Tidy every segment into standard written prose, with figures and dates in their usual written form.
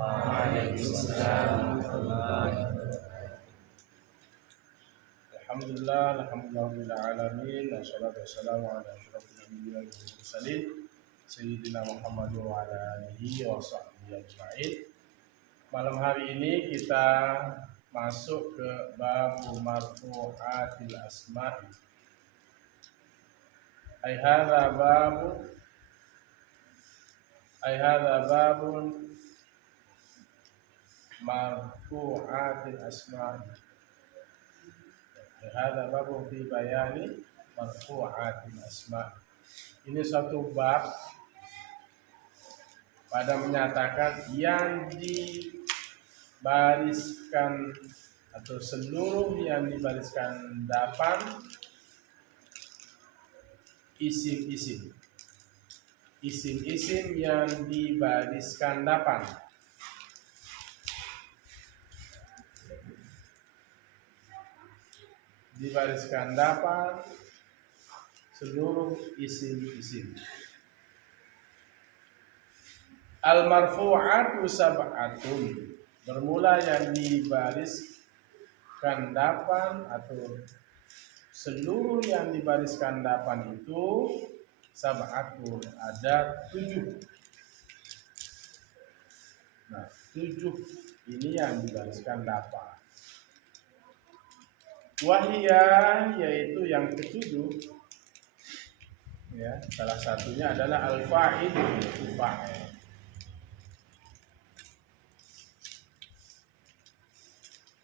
Waalaikumsalam. Alhamdulillah, alhamdulillahirabbil alamin, wassalatu wassalamu ala asyrofil anbiya'i wal mursalin sayyidina Muhammad wa ala alihi wa sahbihi ajma'in. Malam hari ini kita masuk ke bab marfu'atil asma'i. Ai hadza babun marfu'atil asma'i. Hadza babun fi bayani marfu'atil asma'. Ini satu bab pada menyatakan yang dibariskan atau seluruh yang dibariskan dapan isim-isim yang dibariskan dapan. Dibariskan dapan seluruh isim-isim. Al-marfu'atu sab'atun, bermula yang dibariskan dapan atau seluruh yang dibariskan dapan itu sab'atun, ada 7. Nah, 7 ini yang dibariskan dapan. Wahiyah, yaitu yang ketujuh, ya, salah satunya adalah al-fa'il, yaitu fa'il.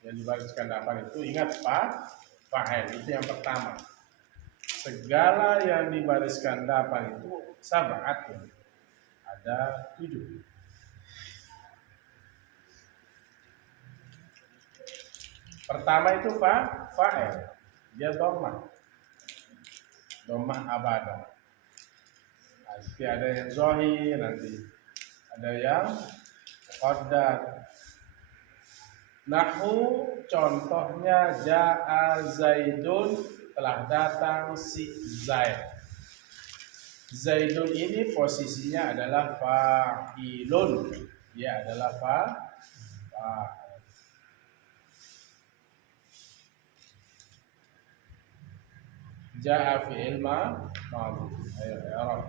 Yang dibariskan dapan itu, ingat fa'il itu yang pertama. Segala yang dibariskan dapan itu sab'atun, ada 7. Pertama itu fa'il, dia dhammah abadah. Nanti ada yang zahir, nanti ada yang muqaddar. Nahu, contohnya ja'a Zaidun, telah datang si Zaid. Zaidun ini posisinya adalah fa'ilun, dia adalah fa'il. Ja'a fi'il madhi. Ayo i'rab.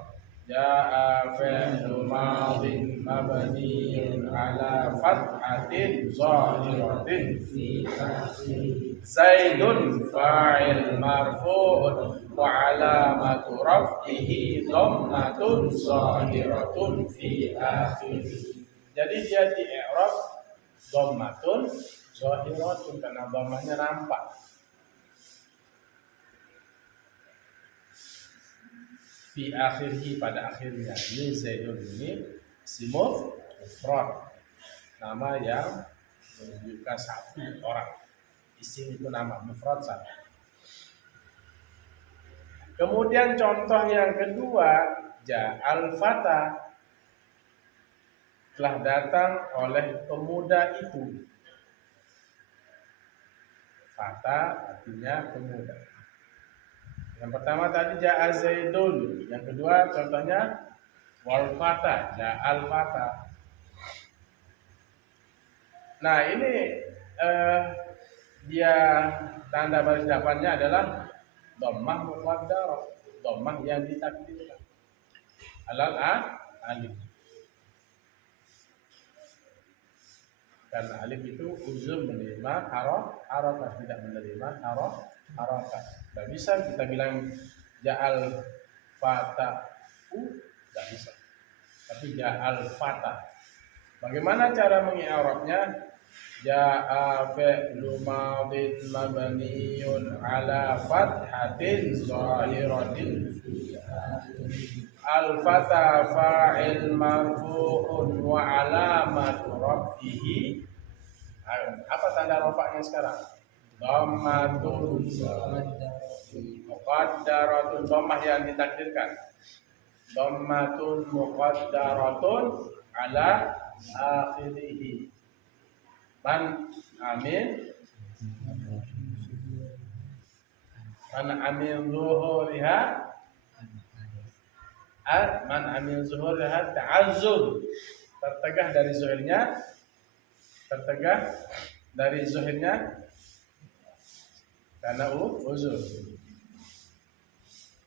Ja'a fi'il madhi mabniun ala fathatin zahiratin fi akhirih. Zaidun fa'il marfu'un wa alamatu raf'ihi dhammatun zahiratun fi akhirih. Jadi dia di i'rab dhammatun zahiratun, karena dhammahnya nampak fi akhirih, pada akhirnya. Ini Zaidun ini simul mufrad, nama yang menunjukkan satu orang. Isim itu nama, mufrad satu. Kemudian contoh yang kedua, ja'al fata, telah datang oleh pemuda itu. Fata artinya pemuda. Yang pertama tadi ja'a Zaidun, yang kedua contohnya wal fata, ja'al fata. Nah, ini dia tanda baris dapannya adalah dhammah muqaddarah, dhammah yang ditakdirkan alal alif. Karena alif itu uzur menerima harokat, tidak menerima harokat. Tidak bisa kita bilang ja'al fata'u, tidak bisa. Tapi ja'al fata. Bagaimana cara mengi'rabnya? Ja'a fi'lu madhin mabniun ala fathatin zahiratin. Al-fata fa'il marfu'un wa alamatu raf'ihi. Apa tanda rafa'nya sekarang? Dhammatun muqaddaratun, dhammah yang ditakdirkan. Dhammatun muqaddaratun ala akhirih. Man amin zuhuriha, man amin zuhuriha ta'azzur, tertegah dari zuhurnya tertegah dari zuhirnya karena uzur.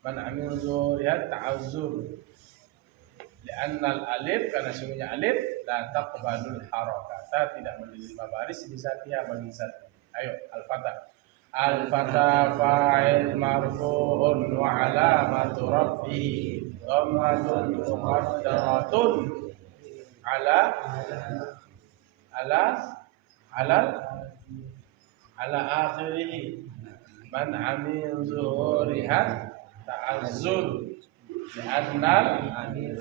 Man amil zuhrihat ta'azzur. Li'annal alif, karena sungguhnya alif la taqbalul harakata, tidak menerima baris bisa dia bagi satu. Ayo al-fatah. Al-fatah fa'il marfu'un wa alamatu rafihi dhammatun muqaddaratun ala ala ala ala akhirih. Man amil zuhurihat ta'azzur li'annal alif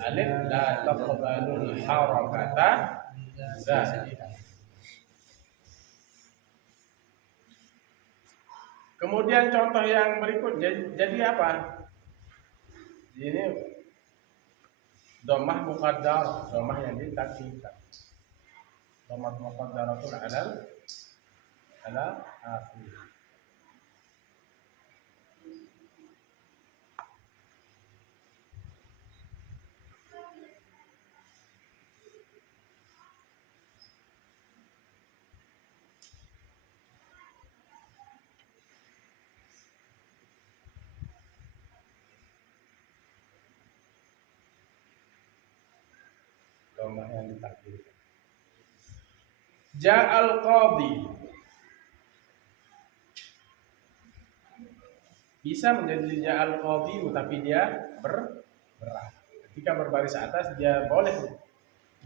la taqbalul harakata zaidah. Kemudian contoh yang berikut jadi apa? Ini dhammah muqaddar, dhammah yang ditakdirkan. Dhammah muqaddaratun ala akhir. Dhammah yang ditakdirkan. Ja'al qadhi bisa menjadi ja'al qadhi tapi dia berat. Ketika berbaris atas dia boleh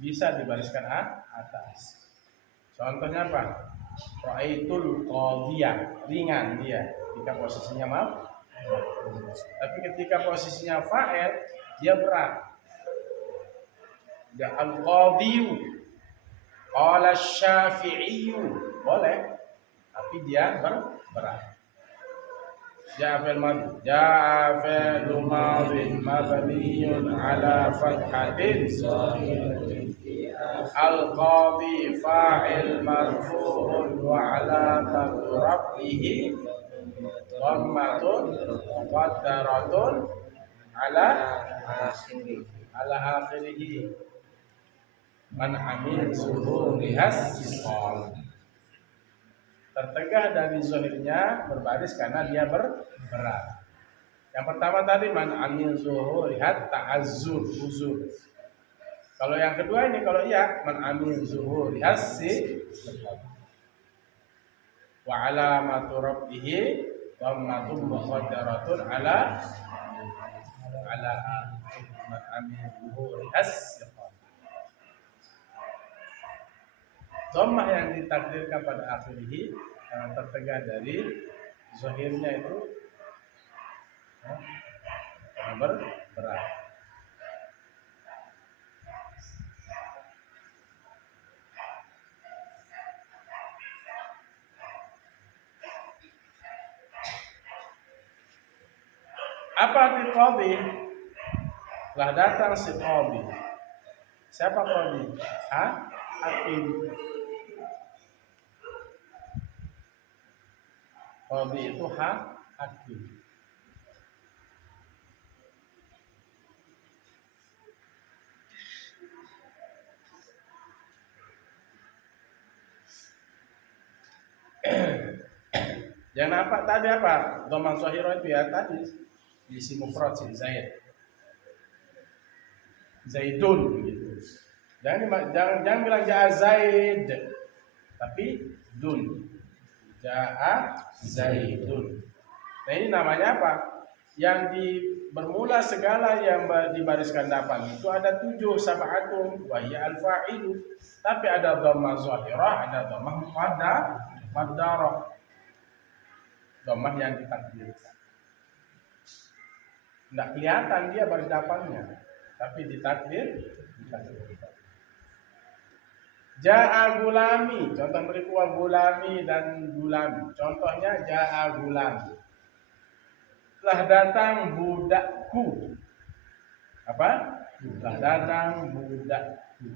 bisa dibariskan atas. Contohnya apa? Ra'aitul qadhiyah, ringan dia ketika posisinya tapi ketika posisinya fa'il dia berat. Ja'al qadhiyu qala syafi'iyu boleh tapi dia berat. Ja'a fil madhi, ja'a fi'lu madhin mabniyun ala fathatin al-qadhi fa'il marfu'un wa alamatu rafihi dhammatun muqaddaratun ala akhirih. Man amil zuhurihas siqal, tertegah dari zuhirnya berbaris karena dia berat. Yang pertama tadi man amil zuhurihat ta'azzur, uzur. Kalau yang kedua ini kalau iya man amil zuhurihas siqal wa alamatu rabbihi dhammatun muqaddaratun ala man amil zuhurihas siqal. Dhammah yang ditakdirkan pada akhirih karena tertegah dari zahirnya itu karena berat. Apa arti qadhi? Telah datang si qadhi. Siapa qadhi? Hakim. Qadhi itu hakim. Jangan apa tadi apa? Dhammah shahira itu ya tadi di isim mufrad si Zaidun gitu. Jangan bilang ja'a Zaid, tapi dun. Ja'a Zaidun. Nah ini namanya apa? Yang bermula segala yang dibariskan depan itu ada 7 sab'atun wa hiya al-fa'ilu. Tapi ada dhammah zahirah, ada dhammah muqaddarah. Dhammah yang ditakdirkan. Enggak kelihatan dia baris depannya, tapi ditakdirkan. Ja'a gulami, contoh berikut gulami dan gulami. Contohnya ja'a gulami. Telah datang budakku. Apa? Telah datang budakku.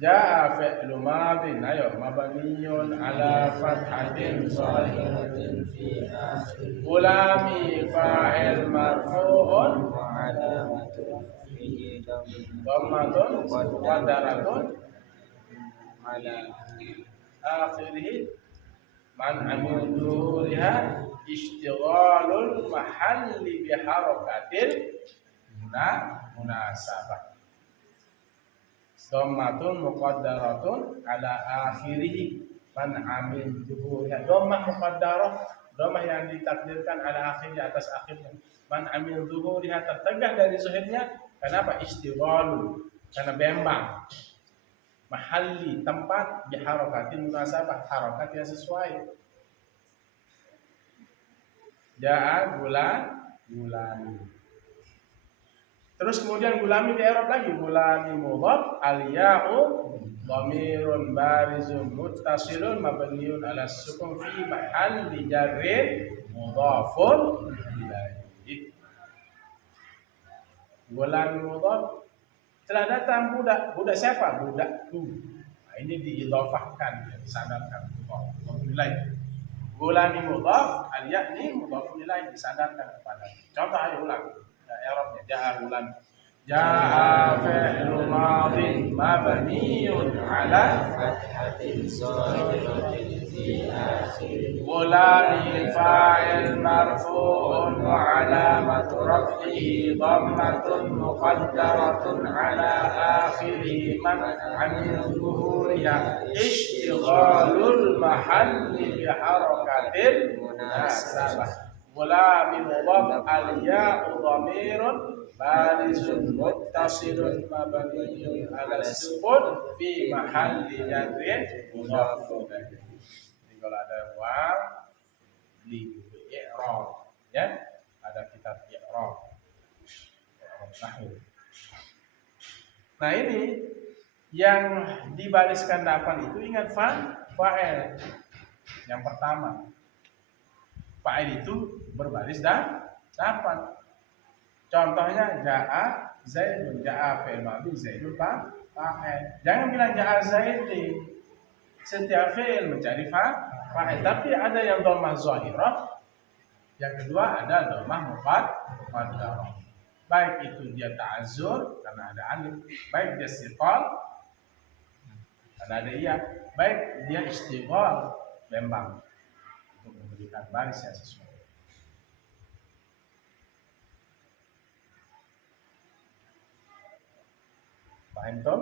Jaa fi'lu madin, ayo mabniyun ala fathatin ظاهرة في آخره gulami fa'il marfu'un وعلامة رفعه dhammatun muqaddaratun على akhirih man amil zuhuriha ishtighalul mahalli biharakatil munasabah dhammatun muqaddaratun ala akhirih man amil zuhuriha dhammah muqaddarah, dhammah yang ditakdirkan ala akhirnya atas akhirnya, man amil zuhuriha tertegah dari zuhurnya. Kenapa? Ishtighalul, karena bembang, mahalli tempat, biharakatil munasabah harakat yang sesuai. Ja'a gulami. Terus kemudian gulami di Arab lagi, gulami mudhaf al-ya'u dhamirun barizun muttasilun mabniun ala sukun fi mahalli jarrin mudhafun ilaihi. Gulami mudhaf telah datang budak. Budak siapa? Budakku. Nah, ini diidhafahkan, disandarkan mudhaf ilaih. Gulami mudhaf al-ya'ni mudhafun ilaih, disandarkan kepada. Contoh ayo ulang. I'rabnya ja'a gulam. Ja'a fi'lu madin mabniun ala فتحة ظاهرة في آخره gulami fa'il marfu'un wa alamatu raf'ihi dhammatun muqaddaratun ala akhirih man amil zuhuriha ishtighalul mahalli biharakatil munasabah. Gulami mudhaf al-ya'u dhamirun barizun muttasilun mabniun ala sukun fi mahalli jarrin mudhafun ilaih. Kalau ada waw di i'rab, ya, ada kitab i'rab nahwu. Nah, ini yang dibariskan 8 itu ingat fa'il. Yang pertama, fa'il itu berbaris 8. Contohnya ja'a Zaidun, ja'a fi'il madhi, Zaidun fa'il. Jangan bilang ja'a Zaidin. Setiap fi'il mencari fa'il, tapi ada yang dhammah zahirah, yang kedua ada dhammah muqaddarah. Baik itu dia ta'azzur karena ada alif, baik dia istiqal karena ada iya, baik dia istighal bembang untuk memberikan baris yang sesuai. Paham toh?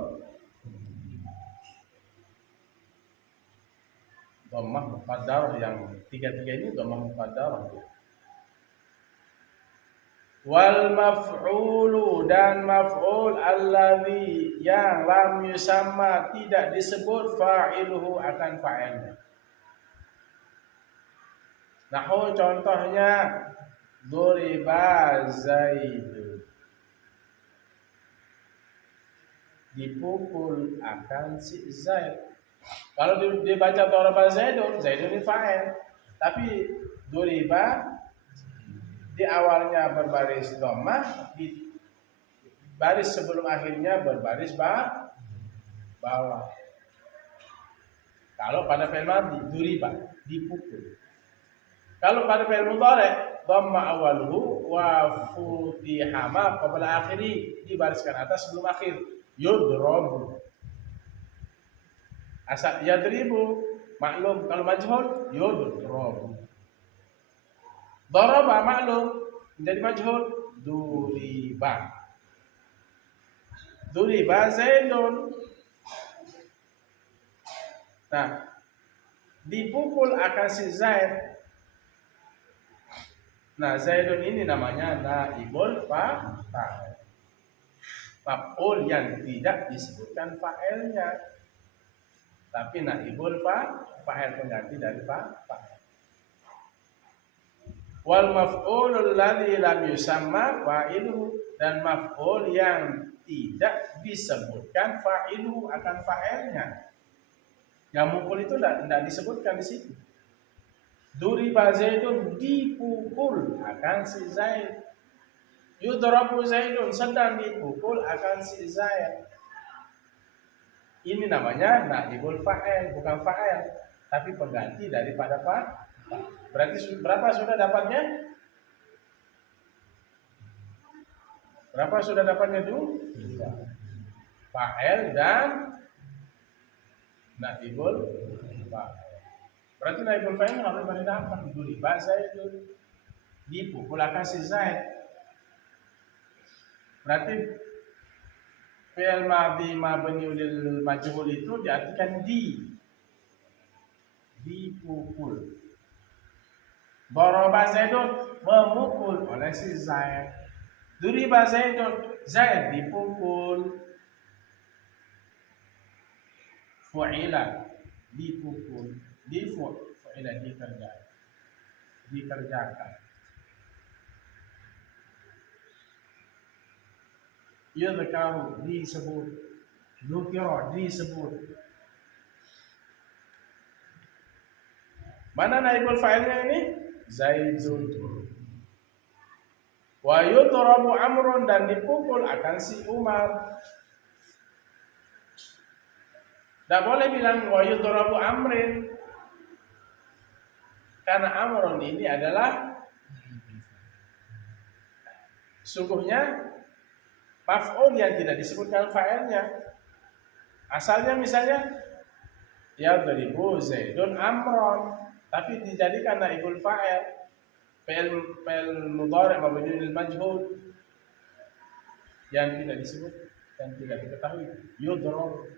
Dhammah muqaddarah yang tiga-tiga ini dhammah muqaddarah. Wal maf'ulu, dan maf'ul alladzi yang lam yusamma tidak disebut fa'iluhu akan fa'ilnya. Nahwu contohnya duriba Zaidun, dipukul akan si Zaid. Kalau dibaca daraba Zaidun, Zaidun ini fa'il, tapi duriba di awalnya berbaris dhammah, di baris sebelum akhirnya berbaris bawah. Kalau pada fi'il madhi duriba, dipukul. Kalau pada fi'il mudhari dhamma awaluhu wa futiha ma qabla akhiri, dibariskan atas sebelum akhir. Yudrabu. Asal yadribu maklum, kalau majhul yudrabu. Daraba maklum, menjadi majhul duriba. Duriba Zaidun. Nah, dipukul akan si Zaid. Nah, Zaidun ini namanya naibul fa'il. Maf'ul yang tidak disebutkan fa'ilnya, tapi naibul fa'il, pengganti dari fa'il. Wal maf'ulul ladzi lam yusamma fa'iluhu, dan maf'ul yang tidak disebutkan fa'iluhu akan fa'ilnya. Yang mukul itu tidak disebutkan di situ. Duriba Zaidun, dipukul akan si Zaid. Yudrabu Zaidun, sedang dipukul akan si Zaid. Ini namanya naibul fa'il, bukan fa'il, tapi pengganti daripada fa. Berarti berapa sudah dapatnya? Berapa sudah dapatnya dulu? Fa'il dan naibul fa'il. Berarti naibul fa'il harus dapat dulu. Bahasa itu dipukul kasih zaid. Berarti fi'il madhi mabni lil majhul itu diartikan dipukul. Daraba Zaidun, memukul oleh si Zaid. Duriba Zaidun, Zaid dipukul. Fu'ila, dipukul. Fu'ila, dikerjakan. Yudhkaru, disebut. Dzukira, disebut. Mana naibul fa'ilnya ini? Zaidun. Wa yudrabu Amrun, dan dipukul akan si Umar. Tidak boleh bilang wa yudrabu Amrin, karena Amrun ini adalah sungguhnya maf'ul yang tidak disebutkan fa'ilnya. Asalnya misalnya yadribu Zaidun Amron, tapi dijadikan naibul fa'il, fi'il mudhari' mabni lil majhul yang tidak disebut dan tidak diketahui. Yudrab.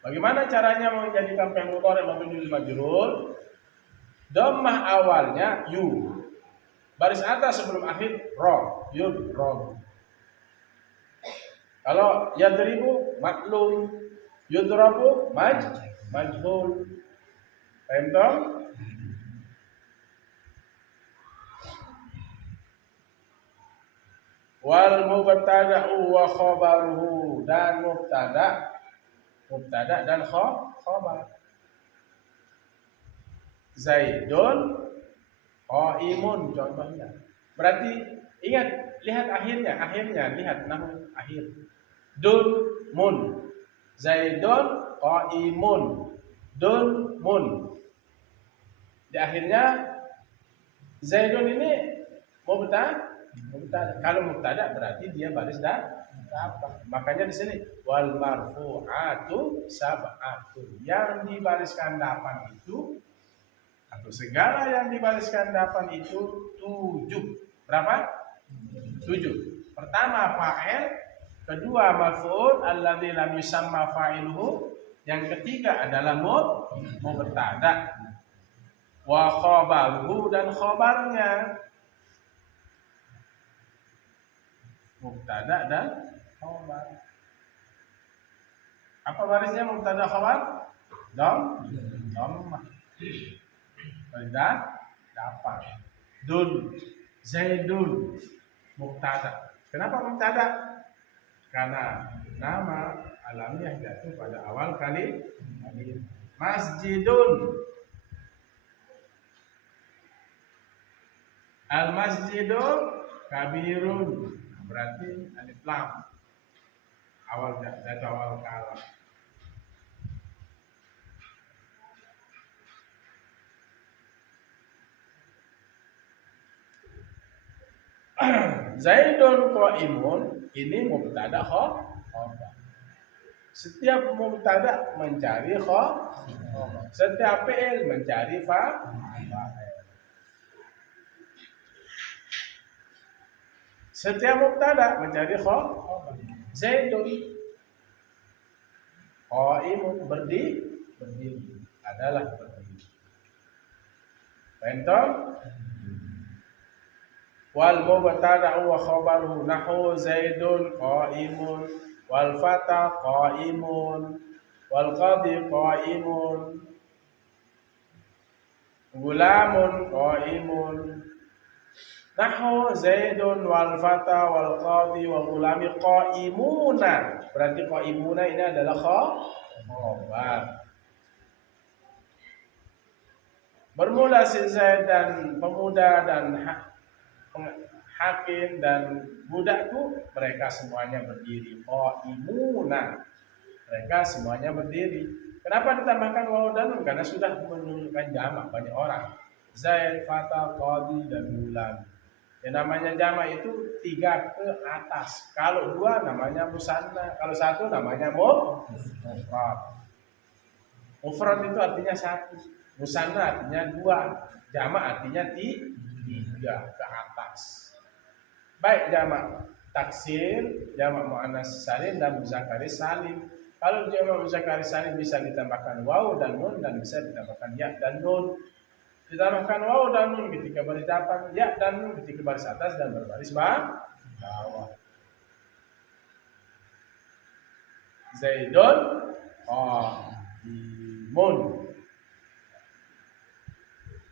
Bagaimana caranya menjadikan fi'il mudhari' mabni lil majhul? Dhammah awalnya yu, baris atas sebelum akhir ra, yudrab. Kalau yadribu maklum, yudrabu majhul. Paham tak? Wal mubtada'u wa khabaruhu, dan mubtada dan khabar. Zaidun qaimun contohnya. Berarti ingat, lihat akhirnya lihat nahu akhir. Dun mun. Zaidun qaimun. Dun mun. Di akhirnya Zaidun ini mubtada. Kalau mubtada berarti dia baris apa? Makanya di sini wal marfu'atu sab'atun. Yang dibariskan 8 itu, atau segala yang dibariskan 8 itu 7. Berapa? 7. Pertama fa'il, kedua maf'ul alladzi lam yusamma fa'iluhu, yang ketiga adalah mubtada. Wa khabaruhu, dan khabarnya. Mubtada dan khabar. Apa barisnya mubtada khabar? Dhammah. Sudah dapat. Dun Zaidun mubtada. Kenapa mubtada? Karena nama alamiah jatuh pada awal kali. Masjidun. Al-masjidu kabirun. Berarti alif lam awal jatuh awal kala. Zaidun qaimun, ini mubtada khabar. Setiap mubtada mencari khabar. Setiap fi'il mencari fa'il. Setiap mubtada mencari khabar. Zaidun qaimun, berdiri adalah berdiri. Contoh wal mubtada wa khabaruhu nahu Zaidun qaimun, wal fata qaimun, wal qadi qaimun, gulamun qaimun. Nahu Zaidun wal fata wal qadi wal gulami qaimuna. Berarti qaimuna ini adalah khabar. Bermula si Zaid dan pemuda dan hakim dan budakku, mereka semuanya berdiri. Qaimuna. Mereka semuanya berdiri. Kenapa ditambahkan waw dan nun? Karena sudah menunjukkan jamak, banyak orang. Zaid, Fatah, Qadi, dan Gulam. Yang namanya jamak itu 3 ke atas. Kalau 2 namanya musanna. Kalau 1 namanya mufrad. Mufrad itu artinya 1. Musanna artinya 2. Jamak artinya 3 ke atas. Baik jamak taksir, jamak muannas salim, dan muzakkar salim. Kalau jamak muzakkar salim bisa ditambahkan waw dan nun, dan bisa ditambahkan ya dan nun. Ditambahkan waw dan nun ketika baris depan, ya dan nun ketika baris atas dan berbaris bawah. Zaidun qaimun.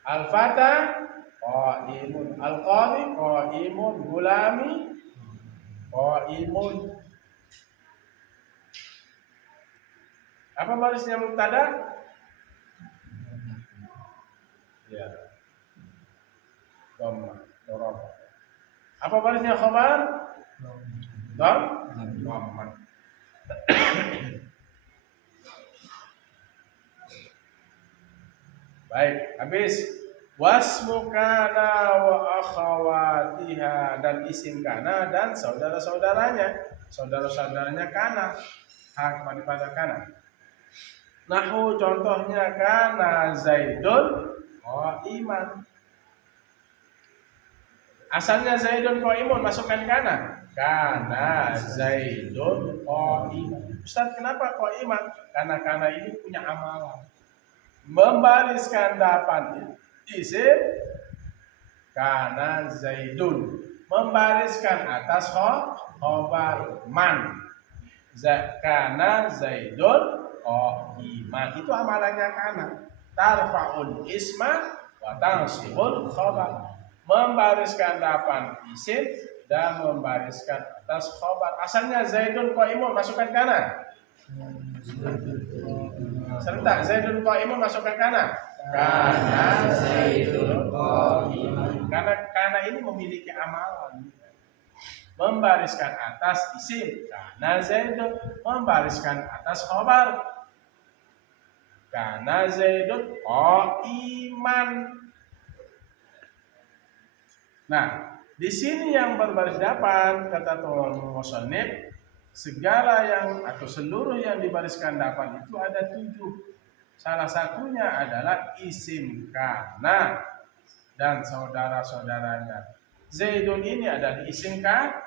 Al-Fatah qaimun. Al-Qadi qaimun. Gulami qaimun. Apa barisnya mubtada? Ya. Dhamma, doroba. Apa barisnya khabar? Dhamma. Baik, habis. Wasmu kana wa akhawatiha, dan isim kana dan saudara-saudaranya. Saudara-saudaranya kana. Hak pada kana. Nahu contohnya kana Zaidun qaiman. Asalnya Zaidun qaimun, masukkan kana. Kana Zaidun qaiman. Ustaz, kenapa qaiman? Karena kana ini punya amalan. Membariskan 8 isim kana Zaidun. Membariskan atas khobar man. Kana Zaidun qaiman. Itu amalannya kana. Tarfa'ul isma wa tansibul khabar. Membariskan 8 isim dan membariskan atas khobar. Asalnya Zaidun qaimun, masukkan kana. Serentak, Zaidun qaimun, masukkan kana. Kana Zaidun qaiman. Karena ini memiliki amalan. Membariskan atas isim kana Zaidun, membariskan atas khobar kana Zaidun qaiman. Nah, di sini yang berbaris 8 kata musannif, segala yang atau seluruh yang dibariskan 8 itu ada 7. Salah satunya adalah isim kana dan saudara-saudaranya. Zaidun ini adalah isim kana.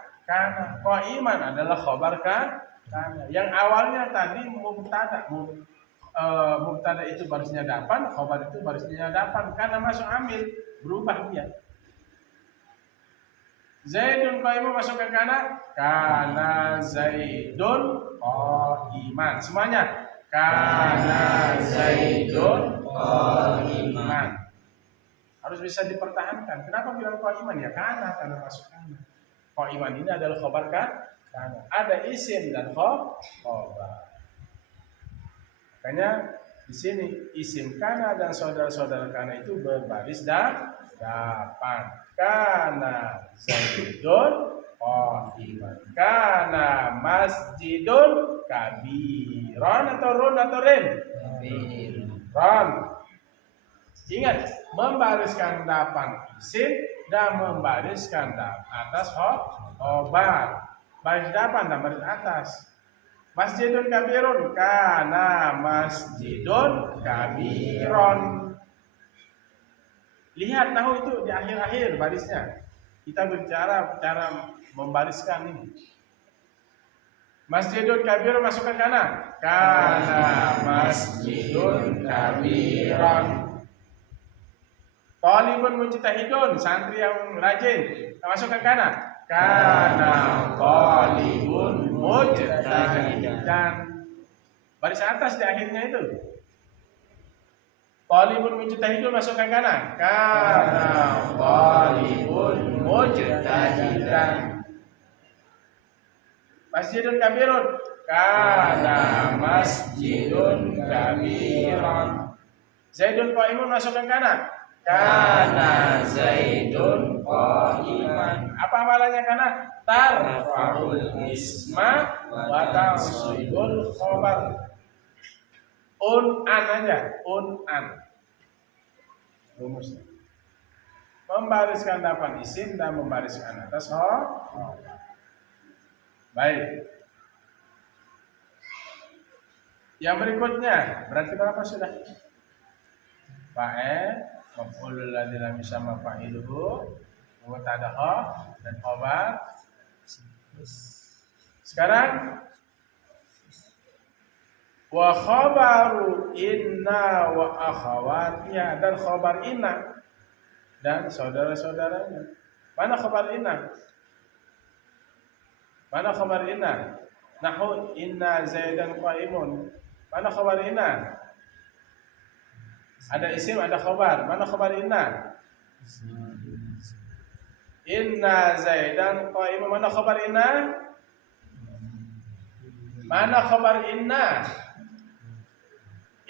Qaiman adalah khabar kana. Yang awalnya tadi mubtada. Mubtada itu barisnya 8, khabar itu barisnya 8. Karena masuk amil, berubah dia. Zaidun qaimun, masukkan kana. Kana Zaidun qaiman. Semuanya. Kana Zaidun qaiman. Harus bisa dipertahankan. Kenapa bilang qaiman ya? Karena masuk kana. Qaiman ini adalah khabar kana. Ada isim dan khabar. Makanya di sini isim kana dan saudara-saudara kana itu berbaris 8. Kana Zaidun qaiman. Kana masjidun kabiron, atau run atau rin? Ron. Ingat, membariskan 8 isim dan membariskan atas khobar. Baris 8 dan baris atas. Masjidun kabirun, kana masjidun kabiron. Lihat, tahu itu di akhir-akhir barisnya. Kita bicara cara membariskan ini. Masjidun kabirun, masukkan kana. Kana masjidun kabiron. Talibun mujtahidun, santri yang rajin, masukkan kana. Kana talibun mujtahidan. Baris atas di akhirnya itu. Talibun mujtahidun, masukkan kana. Kana talibun mujtahidan. Masjidun kabirun, kana masjidun kabiron. Zaidun qaimun, masukkan kana. Kana Zaidun qa'iman. Apa amalannya kana? Tarfa'ul isma wa tansibul khabar. Un'an aja, un'an. Rumusnya. Membariskan depan isim dan membariskan atas khabar. Baik. Yang berikutnya berarti berapa sudah? Fa'il, maf'ulul ladzi lam yusamma fa'iluhu, mubtada'a dan khabar. Sekarang wa khabaru inna wa akhawatiha, dan khabar inna dan saudara-saudaranya. Mana khabar inna? Mana khabar inna? Nahu inna Zaidan qa'imun. Mana khabar inna? Ada isim, ada khabar. Mana khabar inna? Inna Zaidan qa'imun. Mana khabar inna? Mana khabar inna?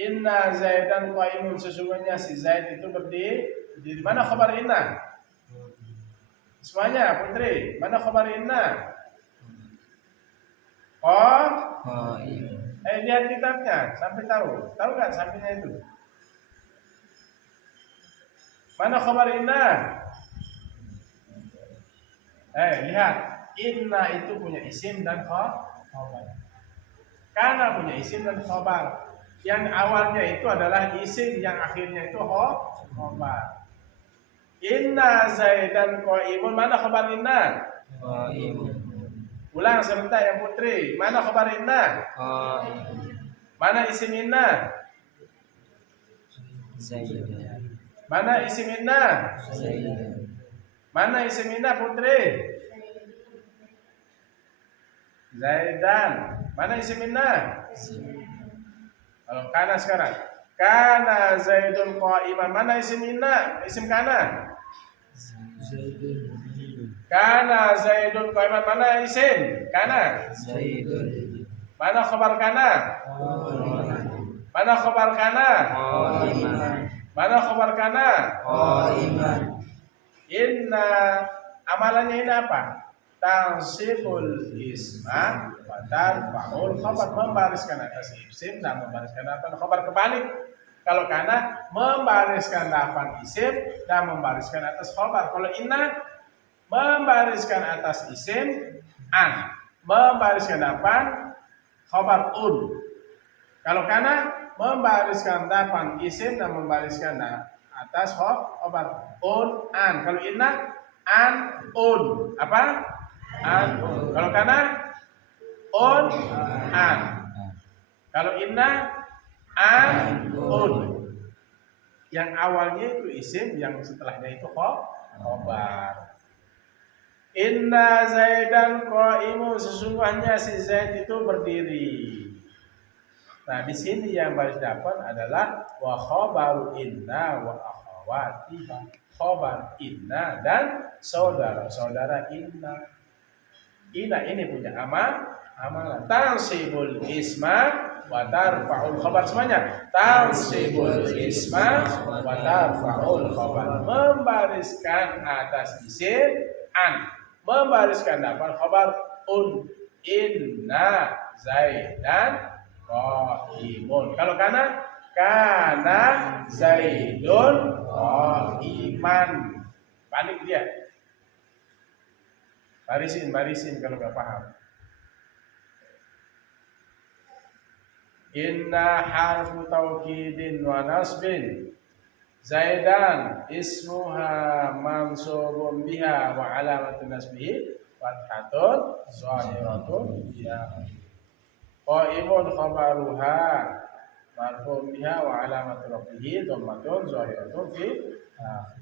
Inna Zaidan qa'imun, sesungguhnya si Zaid itu berdiri. Mana khabar inna? Semuanya, Putri. Mana khabar inna? Lihat kitabnya sampai tahu nggak sampingnya itu? Mana khabar inna? Lihat, inna itu punya isim dan khabar. Kana punya isim dan khabar. Yang awalnya itu adalah isim, yang akhirnya itu khabar. Inna Zaidan qa'imun. Mana khabar inna? Qa'imun. Ulang sebentar yang Putri. Mana khabar inna? Mana isim inna? Zaidan. Mana isim inna? Zaidan. Mana isim inna, Putri? Zaidan. Mana isim inna? Kalau kana sekarang. Kana Zaidun qa'iman. Mana isim inna? Isim kana? Zaidun. Kana Zaidun qa'iman. Mana isim kana? Zaidun. Mana khabar kana? Mana khabar kana? Qa'iman. Mana khabar kana? Qa'iman. Inna, amalannya ini apa? Tansibul isma wa tarfa'ul khabar, membariskan atas isim dan membariskan atas khabar. Kebalik, kalau kana membariskan depan isim dan membariskan atas khabar. Kalau inna membariskan atas isim an, membariskan depan khabar un. Kalau kana membariskan depan isim dan membariskan atas khabar un an. Kalau inna an un. Apa? An un. Kalau kana un an. Kalau inna an un. Yang awalnya itu isim, yang setelahnya itu khabar. Inna Zaidan qa'imun, sesungguhnya si Zaid itu berdiri. Nah, di sini yang baris dapat adalah wa khabaru inna wa akhawatiha. Khabar inna dan saudara-saudara inna. Inna ini punya amalan. Tansibul isma wa tarfa'ul khabar, semuanya. Tansibul isma wa tarfa'ul khabar, membariskan atas isim an, membariskan depan khabar un. Inna Zaidan qa'imun. Kalau kana Zaidun qa'iman. Balik dia. Barisin kalau nggak paham. Inna harfu taukidin wa nasbin. Zaidan ismuha mansubun biha wa alamatun nasbihi fathatun zahiratun biha. Qa'imun khabaruha marfu'un biha wa alamatu rafihi dhammatun zahiratun fi akhir.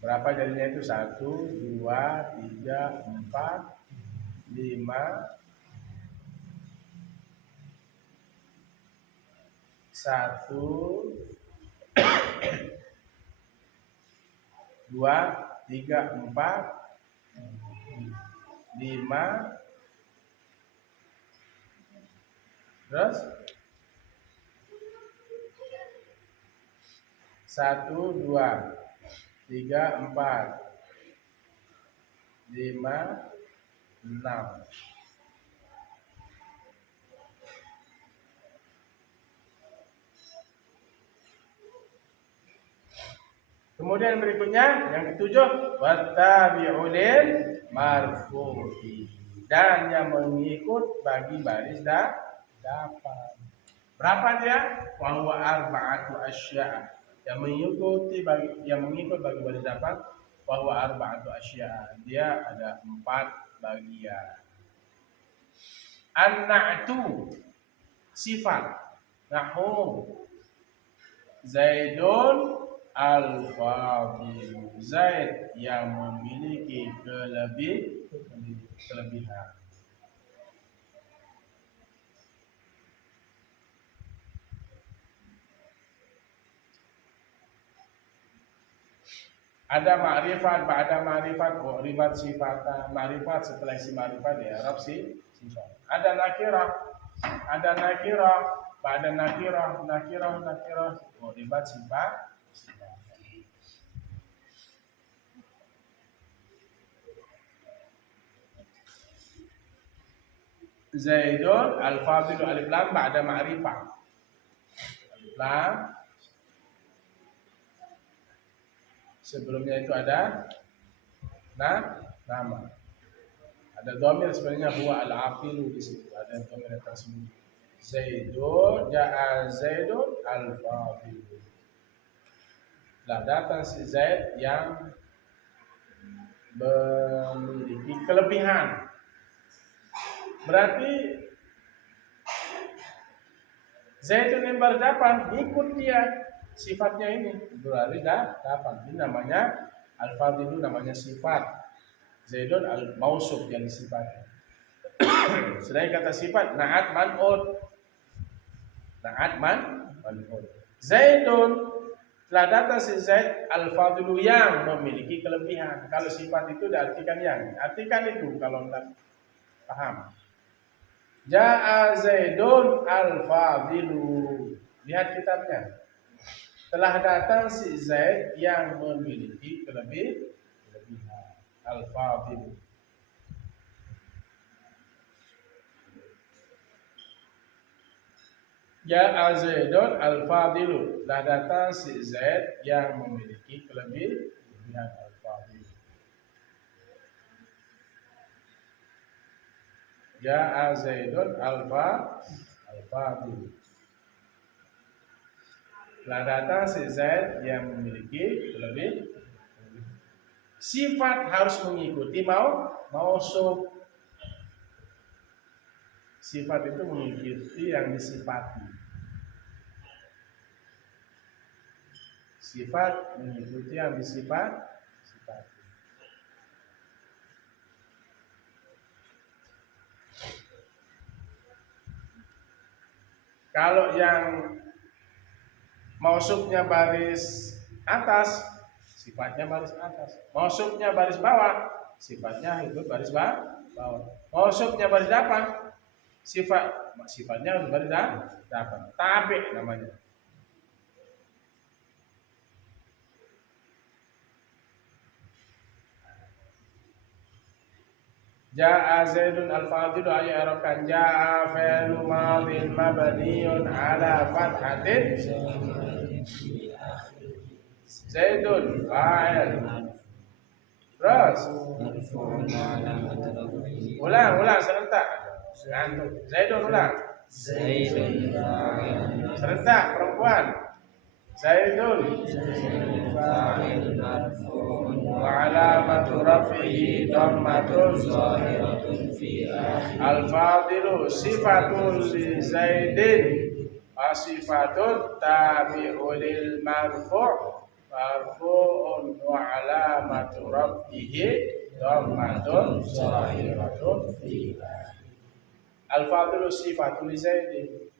Berapa jadinya itu? 1, 2, 3, 4, 5, 6, 1, 2, 3, 4, 5, terus 1, 2, 3, 4, 5, 6. Kemudian berikutnya yang ketujuh, wattabi'ulil marfu'i, dan yang mengikut bagi baris dapat. Berapa dia? Wa huwa arba'atu asya'. Yang mengikut bagi baris dapat, wa huwa arba'atu asya'. Dia ada 4 bagian. An-na'tu, sifat. Nahu Zaidun al-fadilu, Zaid yang memiliki kelebihan. Ada ma'rifat, ba'da ma'rifat, ribat sifatan. Ma'rifat setelah si ma'rifat di Arab sifat. Ada nakirah, ba'da nakirah, ribat sifat. Zaidun al-fadilu, alif lam ba'da ma'rifah. Alif lam. Sebelumnya itu ada nama. Ada dhamir sebenarnya, huwa al-aqilu di situ. Ada dhamir yang tersembunyi. Zaidun, ja'a Zaidun al-fadilu. Lah datang si Zaid yang memiliki kelebihan. Berarti Zaidun yang berdapat, ikut dia sifatnya ini. Berarti dapat. Ini namanya al-fadilu, namanya sifat. Zaidun al-mausuf yang sifatnya. Selain kata sifat, na'at man'ud. Zaidun, telah datang si Zaid al-fadilu yang memiliki kelebihan. Kalau sifat itu diartikan yang. Artikan itu kalau tidak paham. Ja'a Zaidun al-fadilu. Lihat kitabnya. Telah datang si Zaid yang memiliki kelebihan. Al-fadilu. Ja'a Zaidun al-fadilu. Telah datang si Zaid yang memiliki kelebihan. Al-fadilu. Ja'a Zaidun al-fadilu. Telah datang si Zaid yang memiliki kelebihan. Sifat harus mengikuti mausuf. Sifat itu mengikuti yang disifati. Sifat mengikuti yang disifati. Kalau yang mausufnya baris atas, sifatnya baris atas. Mausufnya baris bawah, sifatnya itu baris bawah. Mausufnya baris depan, sifatnya baris depan. Tabi namanya. Ja'a Zaidun al-fadilu ayyarokan ja'a fi'lu madin mabniyun ala fathatin. Zaidun fa'il. Terus ulang serentak. Zaidun ulang. Serentak perempuan. Zaidun fa'il marfu'un wa alamatu raf'ihi dhammatun zahiratun fi akhir. Al-fadilu sifatun li Zaidin wa sifatun tabi'ulil marfu'un wa alamatu raf'ihi dhammatun zahiratun fi akhir. Al-fadilu sifatun li Zaidin.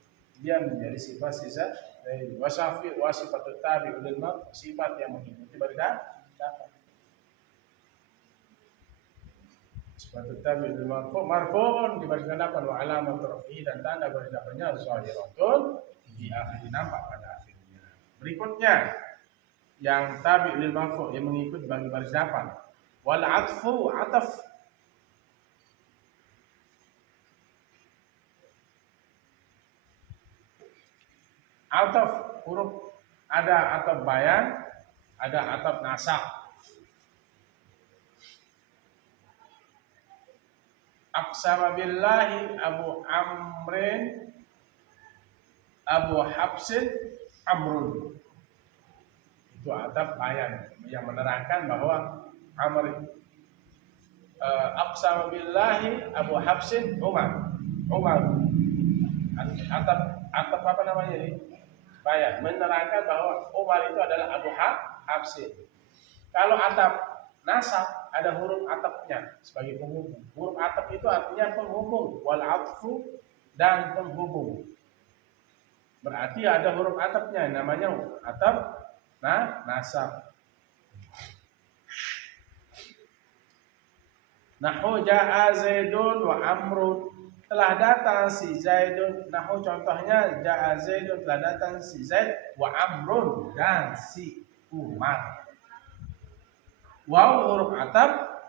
dia menjadi sifat Zaid. Wasifatut tabi'u lil marfu, sifat yang mengikuti dapat. Sifatut tabi'u lil marfu'un dibariskan dapat wa alamat rafi'i, dan tanda baris dapatnya zahiratun di akhir, nampak pada akhirnya. Berikutnya yang tabi'u lil marfu' yang mengikuti bagi baris dapat. Wal atfu, ataf. Ataf huruf, ada ataf bayan, ada ataf nasab. Aqsama billahi Abu Amrin, Abu Habsin Amrun. Itu ataf bayan yang menerangkan bahwa Amr, aqsama billahi Abu Habsin Umar. Ataf apa namanya ini? Bayan menerangkan bahwa Umar itu adalah Abu Habsin. Kalau ataf nasab ada huruf atafnya sebagai penghubung. Huruf ataf itu artinya penghubung, wal atfu, dan penghubung. Berarti ada huruf atafnya, namanya ataf nasab. Nahu ja'a Zaidun wa Amrun, telah datang si Zaidun. Nahu contohnya ja'a Zaidun, telah datang si Zaid, wa Amrun, dan si Umar. Waw huruf ataf,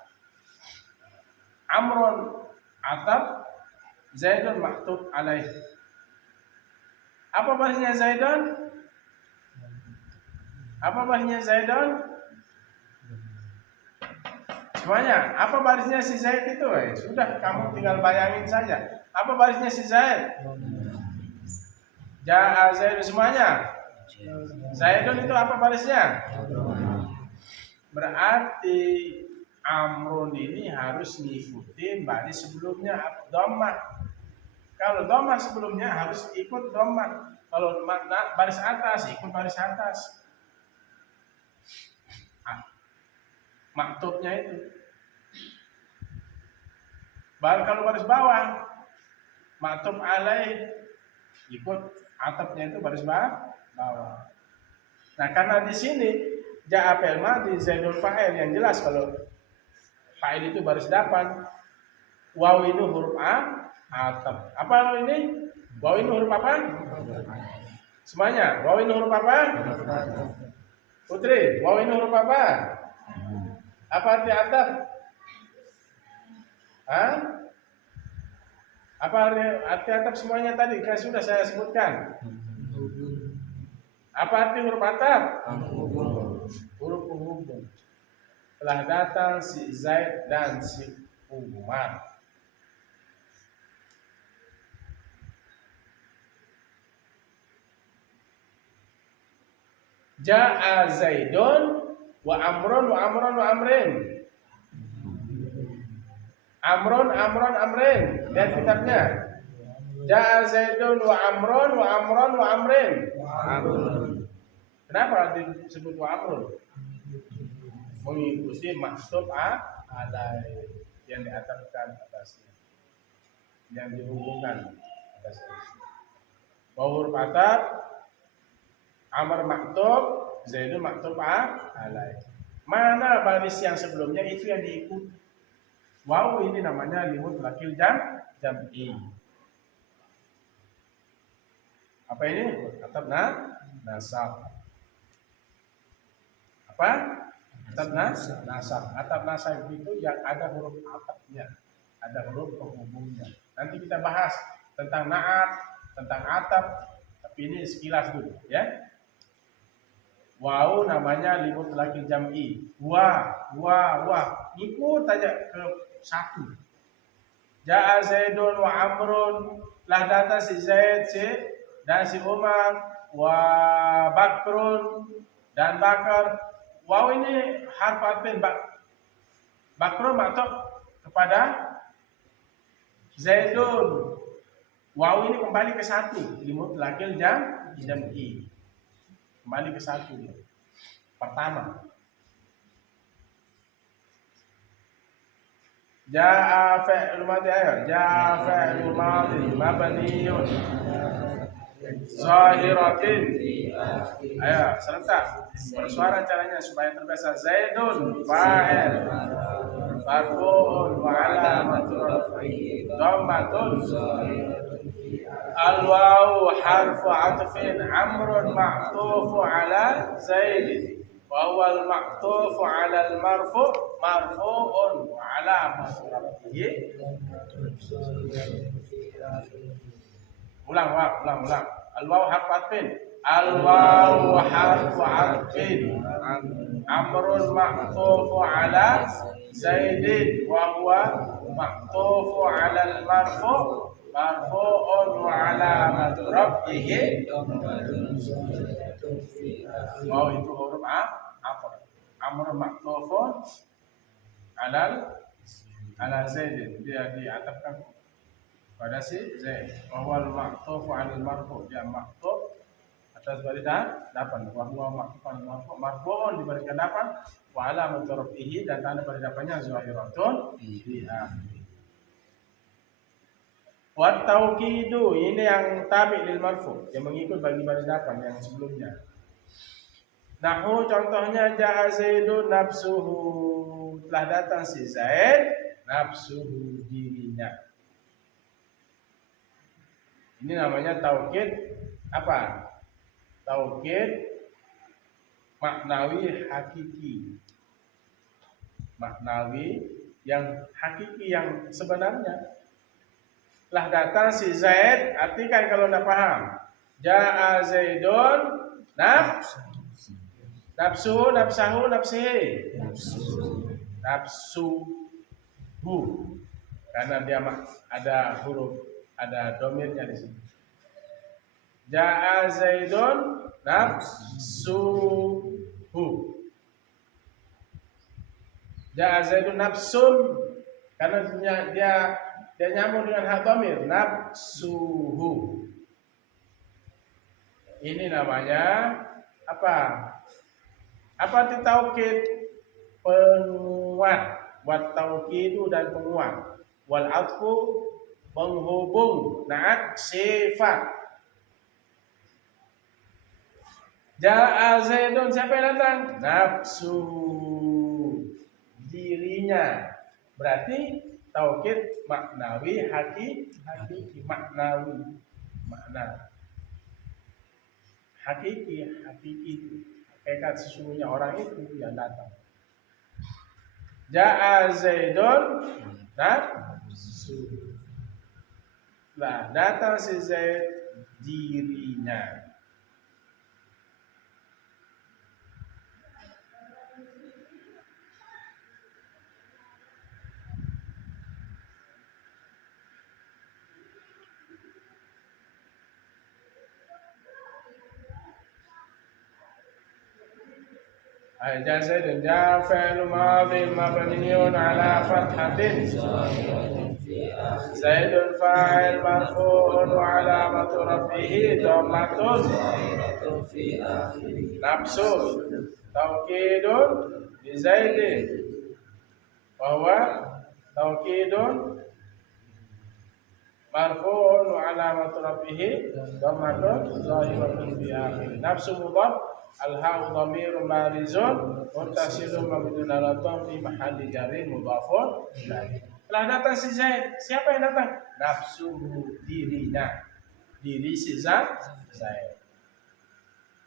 Amrun ataf, Zaidun maktub alaih. Apa barisnya Zaidun? Apa barisnya Zaidun? Semuanya, apa barisnya si Zaid itu? Sudah, kamu tinggal bayangin saja. Apa barisnya si Zaid? Ja'a Zaidun, semuanya. Zaidun itu apa barisnya? Berarti Amrun ini harus ngikutin baris sebelumnya dhammah. Kalau dhammah sebelumnya harus ikut dhammah. Kalau baris atas ikut baris atas. Maktubnya itu. Kalau baris bawah, maktub alaih, ikut atapnya itu baris bawah. Nah, karena di sini ja'a fi'il madhi zaidul fa'il, yang jelas kalau fa'il itu baris depan, waw ini huruf atap. Apa ini? Waw ini huruf apa? Semuanya, waw ini huruf apa? Putri, waw ini huruf apa? Apa arti atap? Apa arti atap semuanya tadi? Kan sudah saya sebutkan. Apa arti huruf atap? Huruf penghubung. Telah datang si Zaid dan si Umar. Ja'a Zaidun wa Amrun wa Amrun wa Amrin. Amrun Amrin. Lihat kitabnya. Ja'a Zaidun wa Amrun wa Amrun wa Amrin. Kenapa disebut wa Amrun? Mengikuti maktub alaih yang diatapkan atasnya, yang dihubungkan atasnya. Huruf atap, Amr maktub, Zaidun maktub alaih. Mana baris yang sebelumnya itu yang diikuti. Waw ini namanya limut lakil jam'i. Apa ini? Atap nasab. Apa? Atap nasab. Atap nasab itu yang ada huruf atapnya, ada huruf penghubungnya. Nanti kita bahas tentang na'at, tentang atap, tapi ini sekilas dulu ya. Waw namanya limut lakil jam'i. Wa. Ikut aja ke satu. Ja'a Zaidun wa Amrun, lah datang si Zaid dan si Umar, wa Bakrun dan Bakar. Waw ini harf atfin, Bakrun maksud kepada Zaidun. Waw ini kembali ke satu, limut lakil jam'i. Kembali ke satu pertama. Ja'a fi'il madhi, ayo. Ja'a fi'il madhi mabniyun zahiratin. في آخره Ayo serentak bersuara caranya supaya terbiasa. Zaidun fa'il marfu'un wa alamatul raf'i dhammatun. Al-wawu harfu atfin amrun ma'tufu ala zaidin wa huwa al-ma'tufu ala al-marfu' marfu'un wa alamatul raf'i. Ulang. Al-wawu harfu atfin. Al-wawu harfu atfin amrun ma'tufu ala zaidin wa huwa ma'tufu ala al-marfu' marfu'un wa alamatu raf'ihi. Oh, itu huruf apa? Amrun ma'tufun ala zaidin, dia diatapkan pada si zaid. Wa huwa al-ma'tufu ala al-marfu', dia ma'tuf atas barisan dapan. Wa huwa ma'tufun marfu' marfu'un diberikan dapan wa alamatu raf'ihi, dan tanda pada dapannya zahiratun fi akhir. Wa tauqidu, ini yang tabi lil marfu, yang mengikut bagi baris dapan yang sebelumnya. Nahu contohnya ja'a Zaidun nafsuhu, telah datang si Zaid, nafsuhu dirinya. Ini namanya taukid apa? Taukid maknawi hakiki. Maknawi yang hakiki, yang sebenarnya. Telah datang si Zaid, artikan kalau tidak paham. Ja'a Zaidun nafsuhu, nafsihi. Nafsuhu. Karena dia ada huruf, ada domirnya di sini. Ja'a Zaidun nafsuhu. Ja'a Zaidun nafsun, karena dia nyambung dengan hak dhamir, nafsuhu. Ini namanya apa? Apa arti taukid? Penguat. Wat taukidu dan penguat. Wal atfu menghubung. Naat sifat. Ja'a Zaidun, siapa yang datang? Nafsuhu, dirinya. Berarti taukid maknawi hakiki, maknawi, makna hakiki, hakikat sesungguhnya orang itu yang datang. Ja'a Zaidun nafsuhu, lah datang si Zaid dirinya. Ja'a Zaidun, ja'a fi'lu madhin mabniyun ala fathatin. Zaidun fa'il marfu'un wa alamatu raf'ihi dhammatun. Nafsu taukidun li Zaidin wa huwa taukidun marfu'un wa alamatu raf'ihi dhammatun zahiratun fi akhir. Nafsu mudhaf, al-ha'u dhamirun barizun muttasilun mabniun ala dhammi fi mahalli jarrin mudhafun ilaih. Telah datang si Zaid. Siapa yang datang? Nafsuhu, dirinya. Diri si Zaid.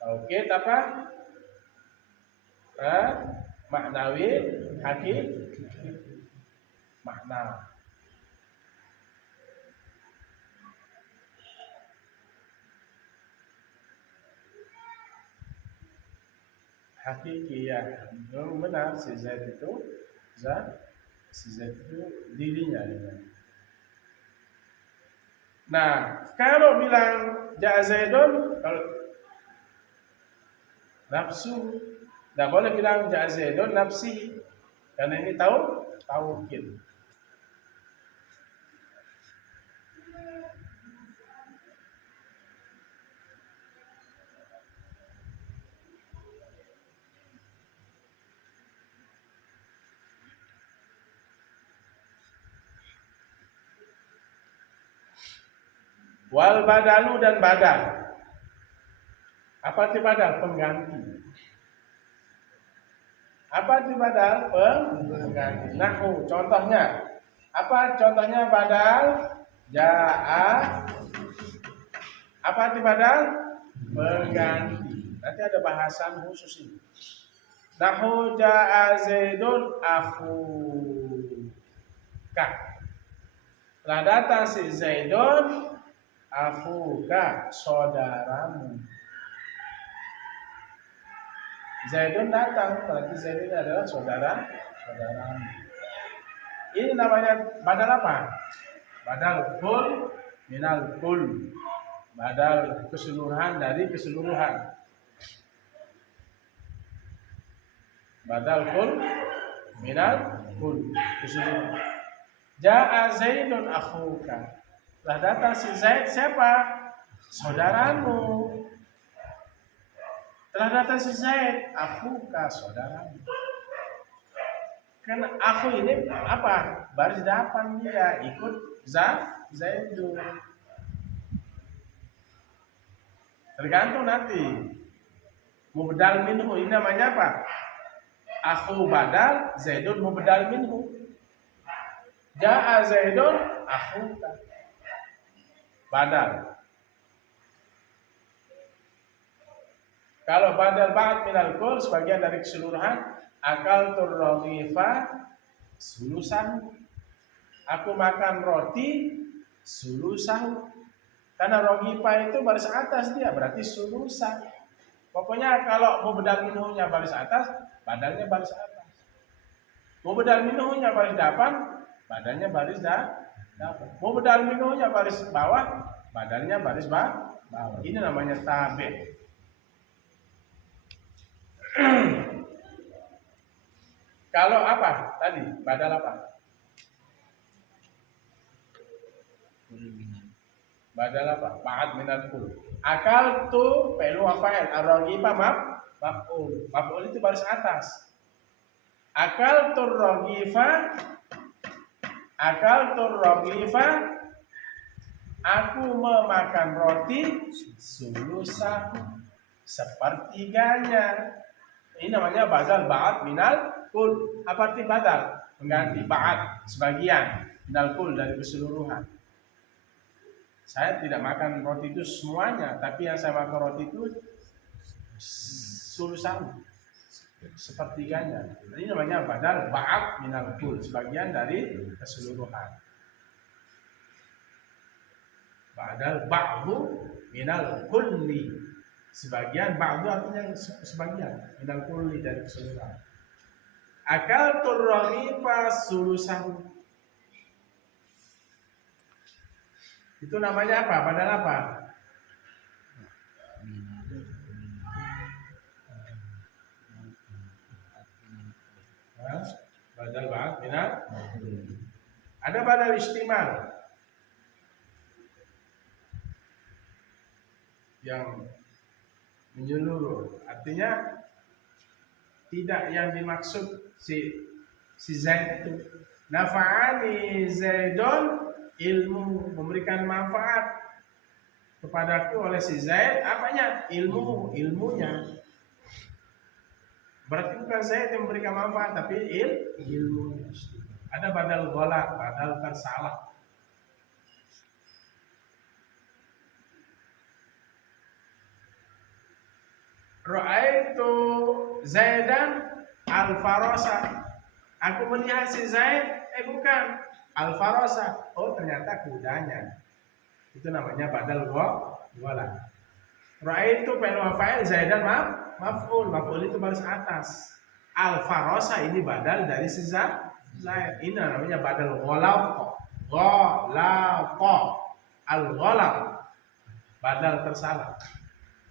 Oke, apa? Maknawi, hakiki, makna. Hakiki ya, benar si Zaid itu dirinya. Nah, kalau bilang ja'a Zaidun, kalau nafsu, tidak boleh bilang ja'a Zaidun nafsi, karena ini taukid. Wal badalu dan badal. Apa arti badal? Pengganti. Apa arti badal? Pengganti. Nahu, contohnya. Apa contohnya badal? Ja'a. Apa arti badal? Pengganti. Nanti ada bahasan khusus ini. Nahu ja'a Zaidun akhuka. Telah datang si Zaidun akhuka, saudaramu. Zaidun datang, berarti Zaidun adalah saudaramu. Ini namanya badal apa? Badal kul minal kul. Badal keseluruhan dari keseluruhan. Badal kul minal kul, keseluruhan. Ja'a Zaidun akhuka. Telah datang si Zaid, siapa? Saudaramu. Telah datang si Zaid, akhuka, saudaramu. Kan aku ini apa? Baris depan dia ikut Zaidun. Tergantung nanti. Mubdal minhu ini namanya apa? Akhu badal, Zaidun mubdal minhu. Ja'a Zaidun akhuka. Badal. Kalau badal ba'd minal kul, sebagian dari keseluruhan, akal turrogifa sulusan. Aku makan roti sulusan. Karena rogifa itu baris atas dia, berarti sulusan. Pokoknya kalau mau bedal minuhnya baris atas, badalnya baris atas. Mau bedal minuhnya baris depan, badannya baris depan. Mau bedal minuhnya baris bawah, badannya baris bawah. Ini namanya tabe. Kalau apa tadi? Badal apa? Badal apa? Ba'd minal kul. Akal tu pelu fa'il, ar-raghiba maf'ul. Maf'ul itu baris atas. Akal turrogifa, aku memakan roti sulusan, sepertiganya. Ini namanya badal ba'd minal kul. Apa arti badal? Pengganti. Ba'd, sebagian. Minal kul, dari keseluruhan. Saya tidak makan roti itu semuanya, tapi yang saya makan roti itu sulusan, sepertiganya. Ini namanya badal ba'd minal kul, sebagian dari keseluruhan. Badal ba'du minal kulli, sebagian. Ba'du artinya sebagian, minal kulli, dari keseluruhan. Akal turrogifa sulusan. Itu namanya apa? Badal apa? Badal ba'd minal. Ada badal istimal yang menyeluruh, artinya tidak yang dimaksud si Zaid itu. Nafa'ani Zaidun, ilmu, memberikan manfaat kepadaku oleh si Zaid. Apanya? Ilmunya. Berarti bukan Zaid yang memberikan manfaat, tapi ilmunya. Ada badal ghalat, badal tersalah. Ra'aitu Zaidan al-farasa. Aku melihat si Zaid, bukan al-farasa. Oh, ternyata kudanya. Itu namanya badal ghalat. Ra'aitu fi'il wa fa'il, Zaidan maf'ul. Maf'ul itu baris atas. Al-farasa ini badal dari si Zaid. Ini namanya badal ghalat. Al-ghalat, badal tersalah.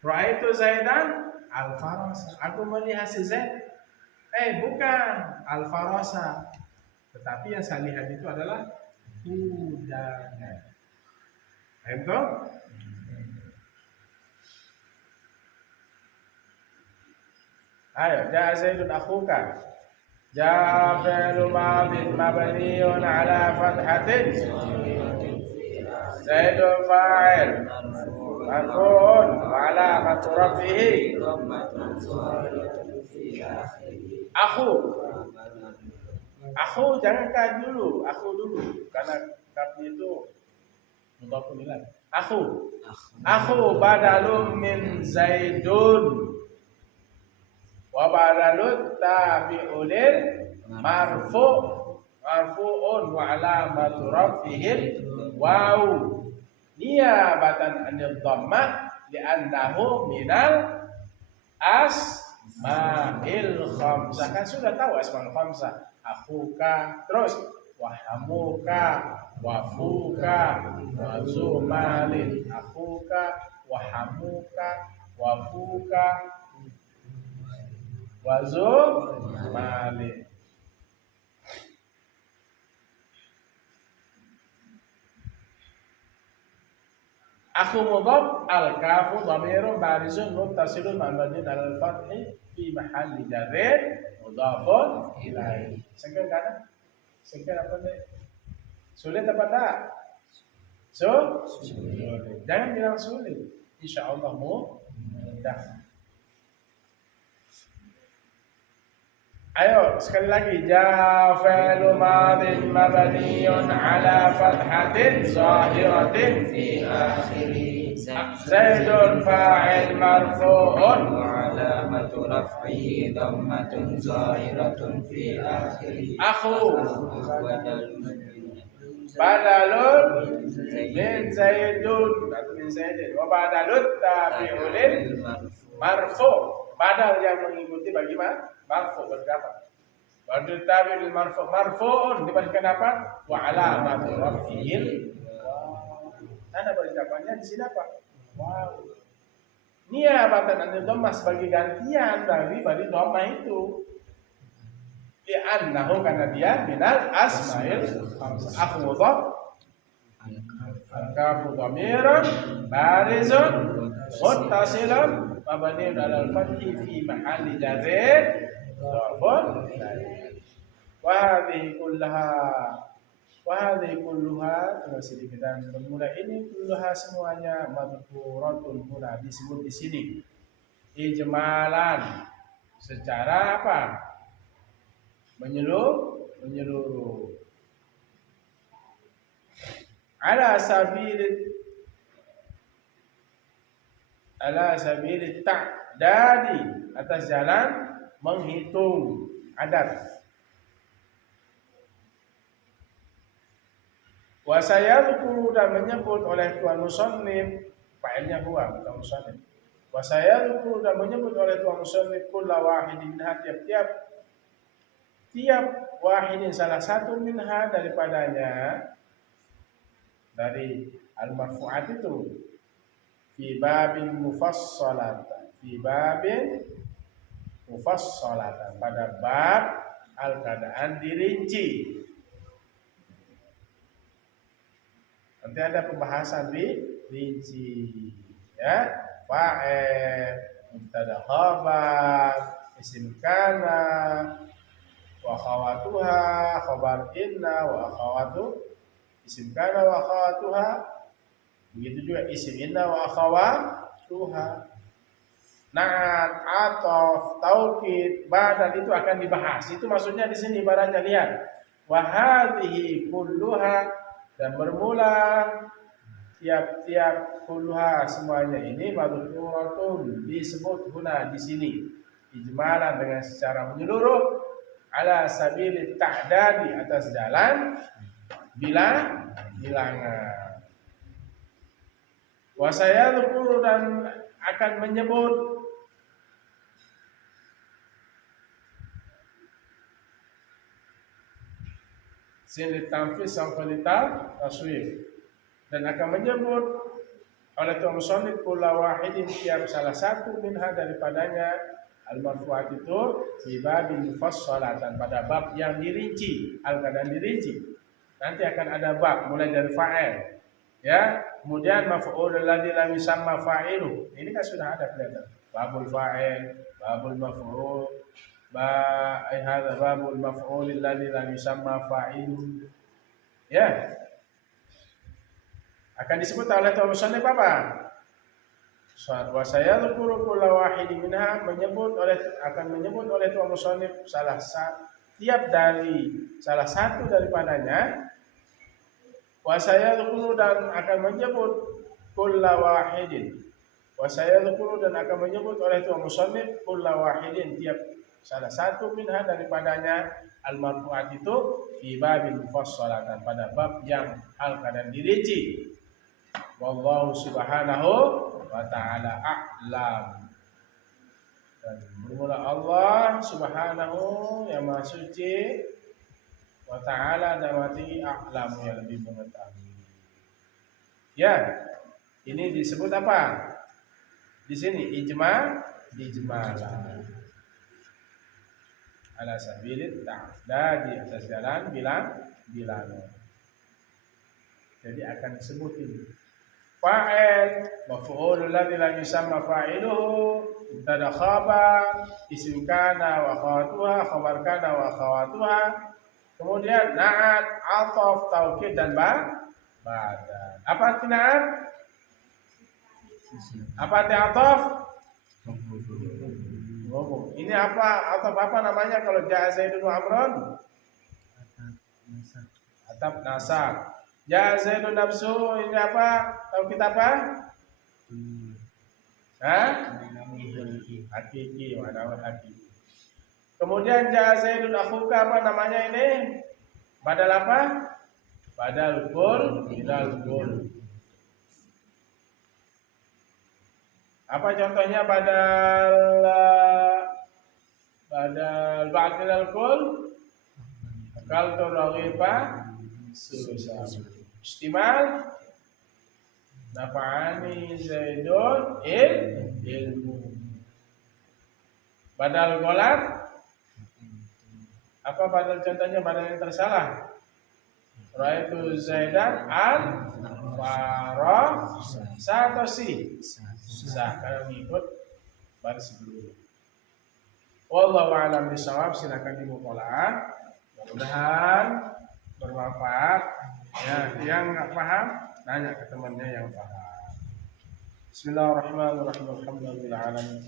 Ra'aitu Zaidan al-farasa. Aku melihat si Zaid, bukan al-farasa, tetapi yang saya lihat itu adalah kudanya. Itu ayo, ja'a Zaidun akhuka. Ja'a fi'lu madin mabniun ala fathatin. Zaidun fa'il marfu'un wa alamatu rafihi ضمة ظاهرة في آخره akhu. Akhu jangan kaf dulu, akhu dulu karena kafnya itu mudhafun ilaih. Akhu badalun min Zaidun wa badalut tabi'ulil marfu'un wa alamatu rafihil waw niyabatan anil dhammah li'annahu minal asma'il khamsah. Kan sudah tahu asma'il khamsah. Akhuka, terus wahamuka, wafuka, wazumalin. Akhuka, wahamuka, wafuka, wazumalin. Akhu mudhaf al-kafu dhamirun barizun muttasilun mabniun 'alal fathi fi mahalli jarrin mudhafun ilaih. Sengkel kan? Sengkel apa nih? Sulit apa enggak? Sulit. Jangan bilang sulit. Insyaallah mudah. Ayo sekali lagi jafalu madin mabniun ala fathatin zahiratin في آخره Zaidun fa'il marfu'un وعلامة رفعه ضمة ظاهرة في آخره akhu بدل badalun min Zaidun atau min Zaidin wa badalut tabi'ulil marfu' badal yang mengikuti bagi marfu' berapa? Badal tabi'ul marfu'un diberikan apa? Wa alamatu raf'il tanda percakapannya di sini apa? Wow. Niyabatan anil dhammah sebagai gantian dari dhammah itu. Li'annahu karena dia minal asma'il khamsah. Akhu mudhaf al-kafu dhamirun barizun muttasilun mabniun 'alal fathi fi mahalli jarrin dhafun. Wa hadhihi kulluha tunggu sedikit dan bermula ini kulluha semuanya madhkuratun huna disebut di sini ijmalan secara apa? Menyeluruh. Ala sabili ta'dadi atas jalan menghitung adat. Wa sayadhkuru dan menyebut oleh Tuan Musannif, fa'ilnya huwa bukan musannif. Wa sayadhkuru dan menyebut oleh Tuan Musannif kullu wahidin minha tiap wahidin salah satu minha daripadanya dari al-marfu'at itu fi babin mufassalatan pada bab al-keadaan dirinci. Nanti ada pembahasan di rinci ya, fa'il, mubtada khabar, isim kana, wa akhawatuha, khabar inna wa akhawatu isim kana wa akhawatuha. Begitu juga isim inna wa akhawatuha. Na'at, atof, taukid, badal itu akan dibahas. Itu maksudnya di sini ibaratnya lihat. Wa hadhihi kulluha dan bermula tiap-tiap kulluha semuanya ini madhkuratun disebut guna di sini ijmalan dengan secara menyeluruh ala sabili ta'dadi atas jalan bilangan. Wa sayadhkuru dan akan menyebut sin litanfis sampai taswif dan akan menyebut oleh Tuan Musannif kullu wahidin tiap salah satu minha daripadanya al-marfu'at itu fi babin mufassalatan pada bab yang dirinci, al-keadaan dirinci. Nanti akan ada bab mulai dari fa'il ya, kemudian maf'ul alladzi lam yusamma fa'ilu. Ini kan sudah ada kelihatan. Babul fa'il, babul maf'ul, hadza babul maf'ul alladzi lam yusamma fa'ilu. Ya. Akan disebut oleh Tuan Musannif apa? Wa sayadhkuru kulla wahidin minha akan menyebut oleh tuan musannif tiap dari salah satu daripadanya. Wa sayadhkuru dan akan menyebut kulla wahidin. Wa sayadhkuru dan akan menyebut oleh tuan musannif kulla wahidin tiap salah satu minha daripadanya al-marfu'at itu fi babil mufassalatan pada bab yang hal keadaan dirinci. Wallahu subhanahu wa ta'ala a'lam. Dan bermula Allah subhanahu yang maha suci wa ta'ala dan wa tinggi a'lam yang lebih mengetahui. Ya, ini disebut apa? Di sini ijmalah. Ala sabilit ta'dad, di atas jalan bilangan. Jadi akan disebut ini fa'il, maf'ulul ladzi la yusamma fa'iluhu, mubtada khabar, isim kana wa akhawatuha, khabar kana wa akhawatuha. Kemudian na'at, ataf, taukid dan badal. Apa arti na'at? Apa arti ataf? Ini apa? Ataf apa namanya kalau ja'a Zaidun wa Amrun? Ataf nasab. Ja'a Zaidun nafsu, ini apa? Tahu kita apa? Hakiki, mana hakiki. Kemudian ja'a Zaidun akhuka, apa namanya ini? Badal apa? Badal kul, bidal kul. Apa contohnya badal ba'dal kul? Akal tu raghiba susah. Istimal nafa'ani Zaidun ilmu. Badal golat, apa badal contohnya badal yang tersalah? Ra'aitu Zaidan al-farah sa atau si? Sa, kalau ngikut baris sebelumnya. Wallahu a'lam bishawab, silakan dimutola'ah. Mudah-mudahan bermanfaat. Ya, yang nggak paham nanya ke temannya yang paham. Bismillahirrahmanirrahim. Alhamdulillahirabbil alamin.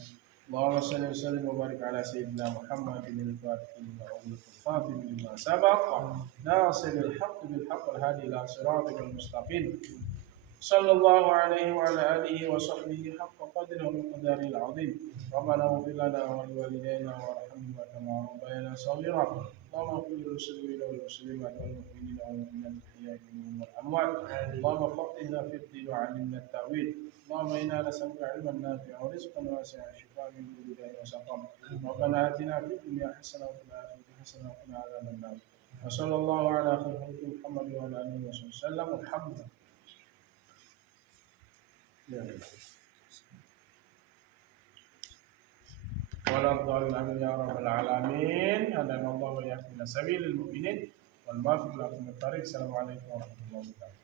Allahumma shalli wa sallim wa barik ala sayyidina Muhammadin al-fatih lima ughliqa al-khatim lima sabaq nasiril haqqi bil haqq wal hadi ila siratal mustaqim. Sallallahu alaihi wa ala alihi wa sahbihi haqqa qadrihi wa miqdaril azim. Rabbana ighfir lana wa liwalidayna warhamhuma kama rabbayana shaghira. اللهم اغفر للمسلمين والمسلمات والمؤمنين والمؤمنات الأحياء منهم والأموات. اللهم فقهنا في الدين وعلمنا التأويل. اللهم إنا نسألك علما نافعا ورزقا واسعا شفاء من كل داء وسقم. ربنا آتنا في الدنيا حسنة وفي الآخرة حسنة وقنا عذاب النار. وصلى الله على خير خلق محمد وعلى آله وصحبه وسلم. والحمد لله. Waladhdallin ya rabbal alamin. Hadana Allah wa iyyakum ila sabilil mu'minin wal muwaffiq lakum at-thariq. Assalamualaikum warahmatullahi wabarakatuh.